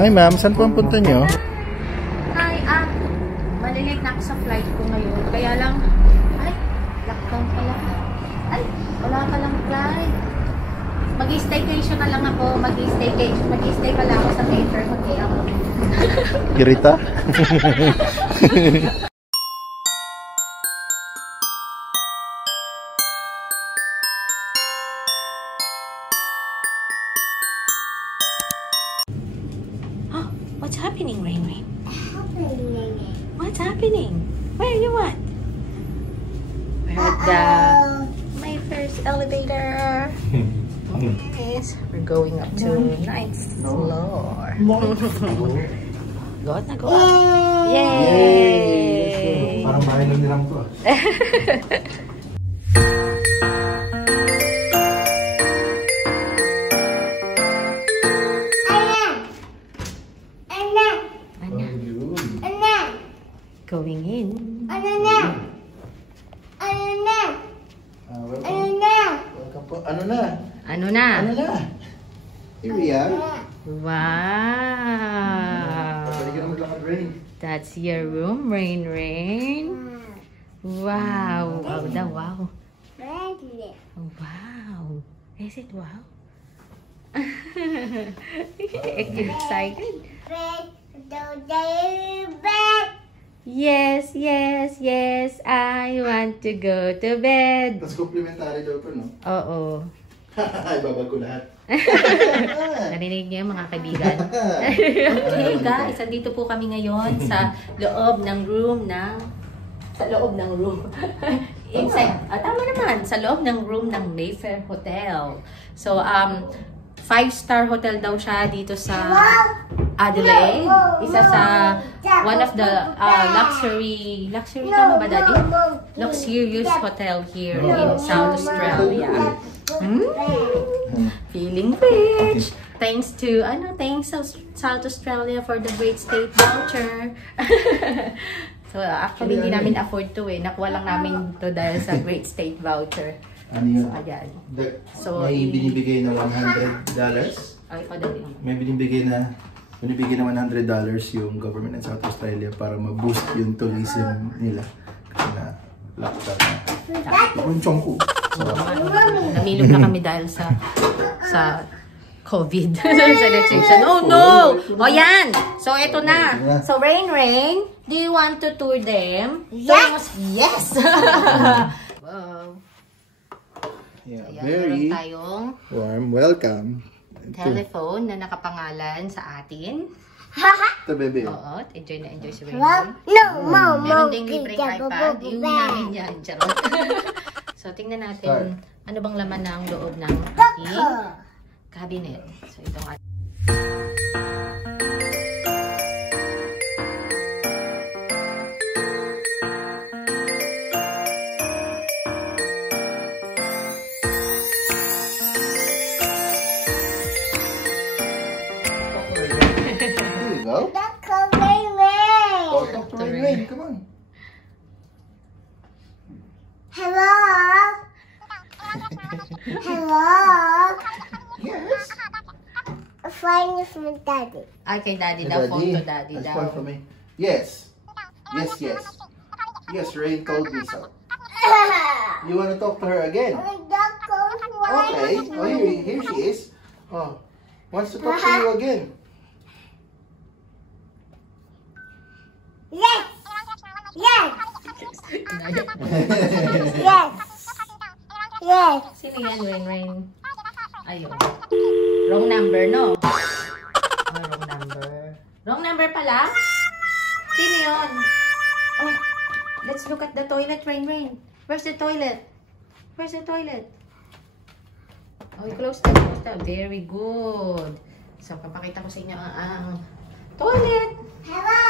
Hi ma'am, saan po ang punta nyo? Hi, malilate na ako sa flight ko ngayon. Kaya lang, lockdown pala. Wala pa lang flight. Mag-staycation na lang ako. Mag-stay pala ako sa Mayfair Hotel. Irita? What's happening, Rain? What's happening? Where are you at? We're at the Mayfair's elevator. Yes, we're going up to 9th floor. Go na, go up. Yay! Parang bahay lang nilang to. Going in. Welcome po. Ano na? Ano na? Here we are. Wow. That's your room, Rain. Wow. Wow daw, wow. Wow. Is it wow? Excited? Yes, I want to go to bed. Tapos complimentary daw ito, no? Oo. Ay, babag ko lahat. Narinig niyo mga kaibigan? Okay guys, andito po kami ngayon sa loob ng room ng... Inside, tama naman, sa loob ng room ng Mayfair Hotel. So, 5-star hotel daw siya dito sa Adelaide. Isa sa one of the luxury tama ba, Daddy? Luxurious hotel here in South Australia. Feeling rich. Thanks to South Australia for the Great State Voucher. So actually hindi namin afford to nakuha lang namin to dahil sa Great State Voucher. Ano yun? So, may binibigay na $100. May binibigay na $100 yung government ng South Australia para ma-boost yung tourism nila. Kasi na lockdown na. Yung chong ko. Namilog na kami dahil sa COVID. Sa restriction. Oh no! O yan! So ito na. So Rain, do you want to tour them? Yes! Wow. Yeah, so, very tayong warm welcome. Telephone na nakapangalan sa atin. Ito, bebe. Oo, enjoy na enjoy si Rain. Meron ding libreng iPad. Yung namin yan. Charot. So, tingnan natin ano bang laman ng loob ng ating cabinet. So, itong ating... Go. Talk to Rain. Come on. Hello. Yes. Flying is my daddy. Ay, kay Daddy daw. Phone to Daddy daw. Phone for me. Yes. Yes, Rain told me so. You want to talk to her again? Okay. Oh, here she is. Oh, wants to talk to you again. Yes. Sino yan, Rain? Ayun. Wrong number, no? Oh, wrong number. Wrong number pala? Sino yun? Oh, let's look at the toilet, Rain. Where's the toilet? Oh, close that. Very good. So, papakita ko sa inyo ang toilet. Hello.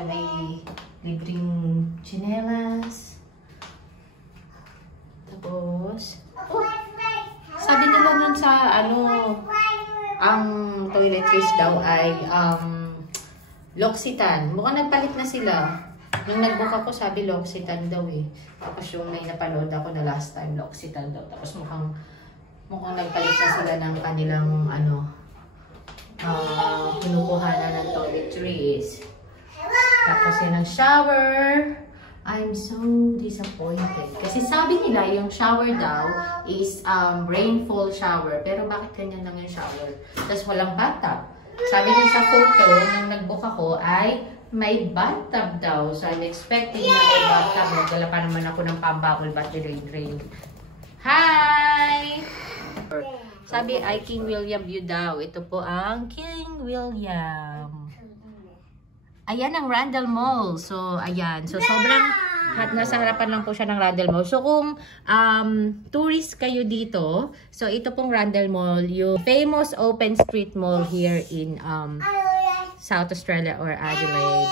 May libreng tsinelas. Tapos, sabi nila nun sa ang toiletries daw ay L'Occitane. Mukhang nagpalit na sila. Nung nag-book ako, sabi L'Occitane daw eh. Tapos yung may napanood ako na last time, L'Occitane daw. Tapos mukhang nagpalit na sila ng kanilang pinukuhanan ng toiletries. Tapos yun ang shower. I'm so disappointed. Kasi sabi nila yung shower daw is rainfall shower. Pero bakit ganyan lang yung shower? Tapos walang bathtub. Sabi din sa photo nang nag-book ako ay may bathtub daw. So I'm expecting na may bathtub. Nagdala pa naman ako ng pambakol ba't rain. Hi! Sabi ay King William view daw. Ito po ang King William. Ayan ang Randall Mall. So, ayan. So, sobrang nasa harapan lang po siya ng Randall Mall. So, kung tourist kayo dito, so ito pong Randall Mall, yung famous open street mall here in South Australia or Adelaide.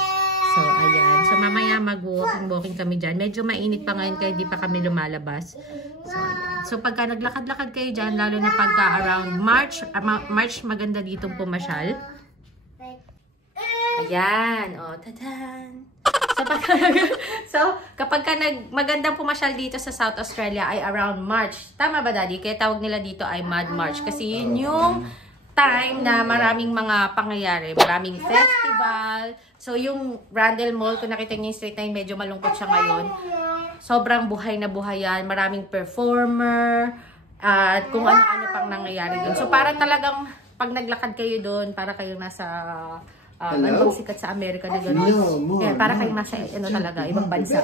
So, ayan. So, mamaya mag-walking kami dyan. Medyo mainit pa ngayon kaya hindi pa kami lumalabas. So, ayan. So, pagka naglakad-lakad kayo dyan, lalo na pagka around March, maganda ditong pumasyal. Ayan. O, tadan. So, kapag magandang pumasyal dito sa South Australia ay around March. Tama ba, Daddy? Kaya tawag nila dito ay Mad March. Kasi yun yung time na maraming mga pangyayari. Maraming festival. So, yung Randall Mall, kung nakita niyo yung street na yun, medyo malungkot siya ngayon. Sobrang buhay na buhay yan. Maraming performer. At kung ano-ano pang nangyayari doon. So, para talagang pag naglakad kayo doon, para kayong nasa ano sikat sa Amerika na gano'n. Yeah, para kayong nasa talaga, ibang bansa.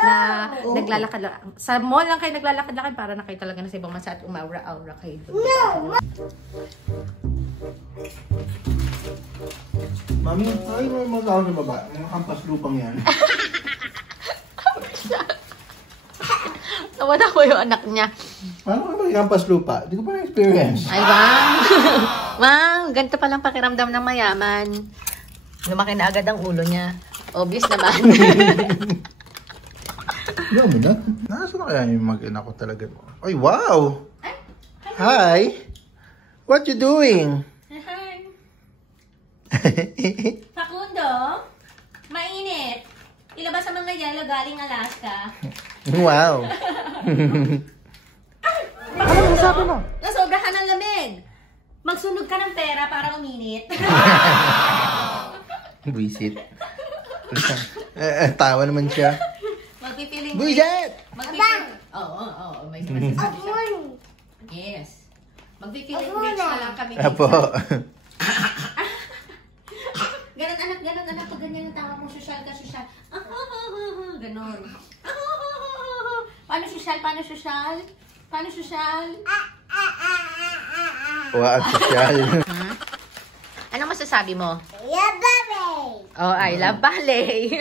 Na naglalakad. Sa mall lang kayo naglalakad-lakad para na kayo talaga nasa ibang bansa at umaura-aura kayo doon. Mami, ay mo mag-aura na baba. Mga kampas lupang yan. Nawala ko yung anak niya. Paano ka mag-kampas lupa? Hindi ko pa na-experience. Ay, wow! Wow! Ganito palang pakiramdam ng mayaman. Lumaki na agad ang ulo niya. Obvious naman. Yaw mo na. Nasaan na kaya yung mag-ina ko talaga? Ay, wow! Hi! What you doing? Hi! Facundo, mainit. Ilabas sa mga yelo galing Alaska. Wow! Ano masabi mo? Nasobrahan ng lamig. Magsunog ka ng pera para uminit. Buisit. Tawa naman siya. Magpipiling... Buisit! Oo. May sinasabi siya. Yes. Magpipiling rich na lang kami dito. Apo. Ganon anak. Pag ganyan ang tawa mo, sosyal ka. Ganon. Paano sosyal? Wow, sosyal. Ano masasabi mo? Yeah, baby. Oh, I love ballet.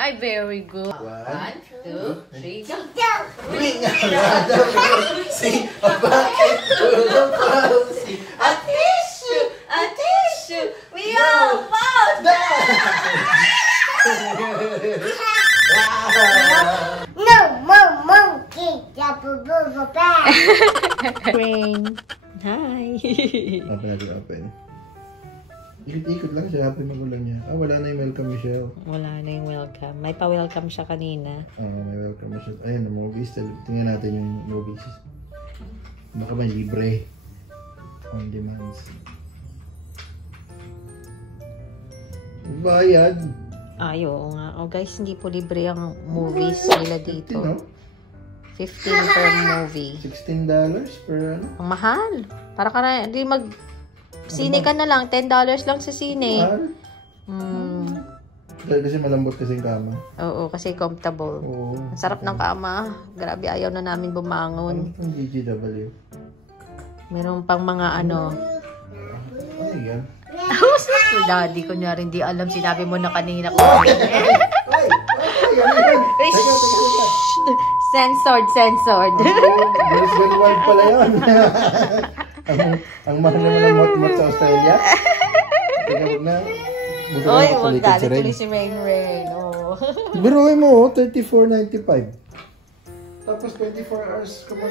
Ay, very good. 1, 2, 3, go. Ring around the room, see a bucket full of roses, a tissue, we all fall down. No, monkey. Rain. Hi. Open natin, open. Ikot-ikot lang siya, happy magulang niya. Wala na yung welcome, Michelle. Wala na yung welcome. May pa-welcome siya kanina. May welcome siya. Ayan, ang movies. Tingnan natin yung movies. Baka may libre. On demands. Bayad. Ay, oo nga. Oh, guys, hindi po libre ang movies nila dito. 15 per movie. $16 per ano? Ang mahal. Para ka na, hindi sine ka na lang. $10 lang sa sine. Mahal? Dahil kasi malambot kasi yung kama. Oo, kasi comfortable. Oo. Ang sarap ng kama. Grabe, ayaw na namin bumangon. Ano itong GGW? Meron pang mga ano. Ano yan? Who's that? Daddy, kunyari hindi alam. Sinabi mo na kanina ko. Censored. Boris Gilward pala yun. Ang mahal naman ng mot-mot sa Australia. Teka, huwag na. Oy, huwag dali. Tuloy si Rain. Oh. Biruin mo, $34.95. Tapos 24 hours ka ba?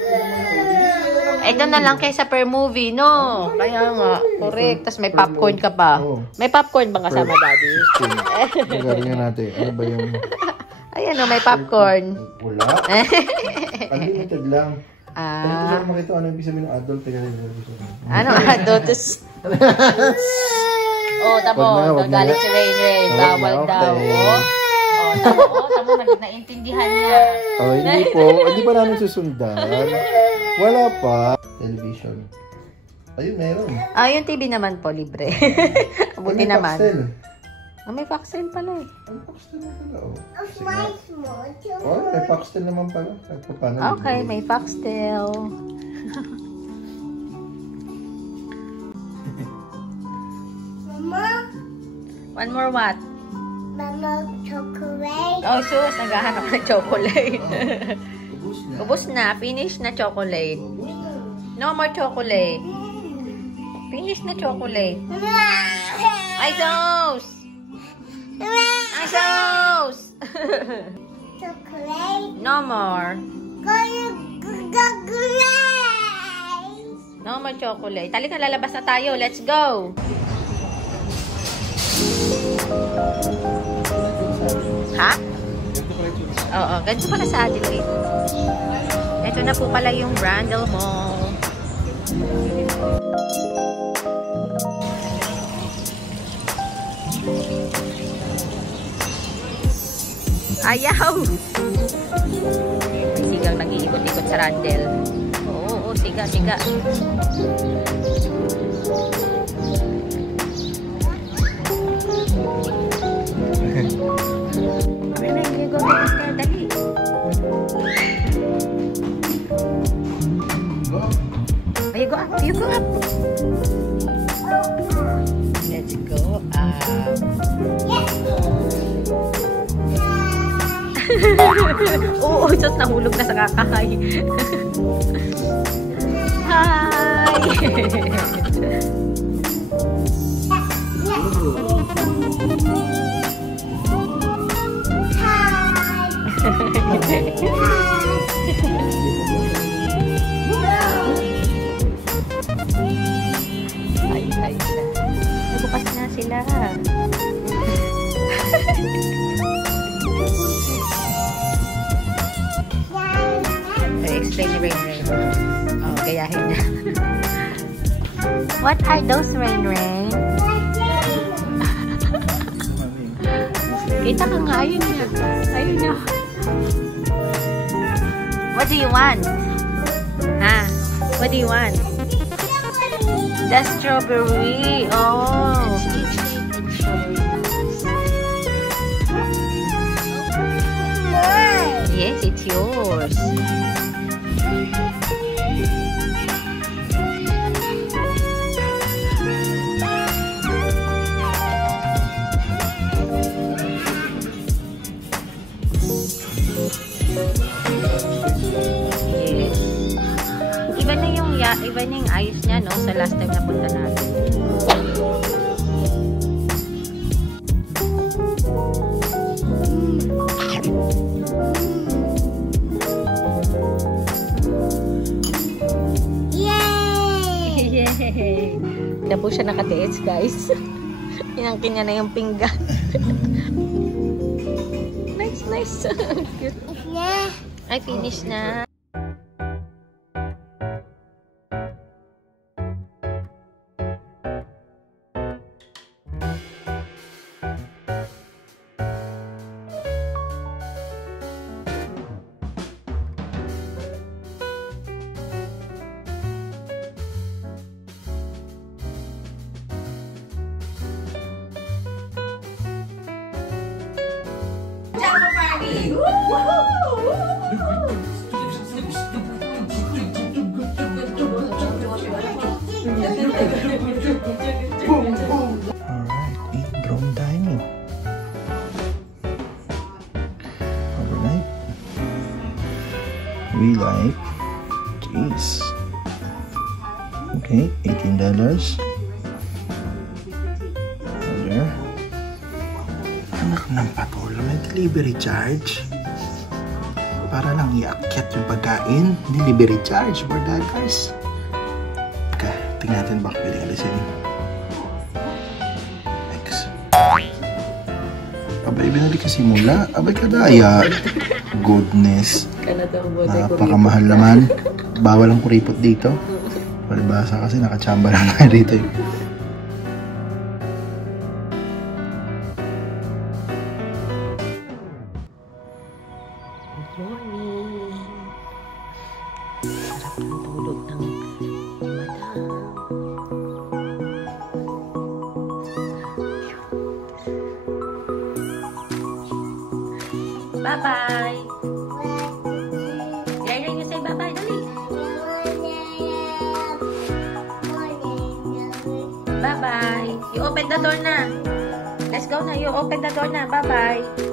Ito na lang kaysa per movie, no? Kaya nga, correct. Tapos may popcorn ka pa. May popcorn bang kasama, Daddy? Nagaling natin. Ano ba yung... Ayan o, may popcorn. Wala. Unlimited lang. Kaya ko makita ano yung sabihin ng adult. Ano adult? Tamo, nagalit si Rain. Bawal daw. Tamo, naintindihan niya. Hindi pa namin susundan. Wala pa. Television. Ayun, meron. Yung TV naman po, libre. Buti naman. May Foxtel pala eh. May Foxtel na pala, may Foxtel naman pala. Okay, may Foxtel. Mama? One more what? Mama, chocolate. Oh, sus, naghahanap ng chocolate. Ubus na. Finish na chocolate. No more chocolate. Finish na chocolate. Ay, sauce! Ay, sauce! Chocolate. No more. Chocolate. No more chocolate. Halika, lalabas na tayo. Let's go! Ha? Oo, ganito pala sa Adelaide. Ito na po pala yung Brandel Mall. Ayaw! May sigang nag-iikot-ikot sa Randel. Oo, siga. You go upstairs, dali. You go up. Let's go up. Oo, sus, nahulog na sa kakahay. Hi! Ay siya. Nabukas na sila. Explain ni Rain. Oh, gayahin niya. What are those, Rain? Kita ka nga, ayun na. What do you want? What do you want? The strawberry. Oh. Yes, it's yours. Iba na yung ayos niya, no? Sa last time na punta natin. Yay! Yay! Na po siya nakatiis, guys. Inangkin niya na yung pinggan. Nice. Cute. Ay, finish na. Alright, in-room dining. Overnight. We like cheese. Okay, $18. Order. Anak ng patulo, may delivery charge. para lang iakyat yung pagkain. Delivery charge for that, guys. Okay, tingnan natin baka pwede alisin. Thanks. Abay, binali kasi mula. Abay, kadaya. Goodness. Napakamahal naman. Bawal ang kuripot dito. Palibasa kasi nakachamba lang na dito. Morning. Sarap ng tulog ng madam. Bye-bye. Yaya, you say bye-bye, dali. Bye-bye. You open the door na. Let's go na. You open the door na. Bye-bye.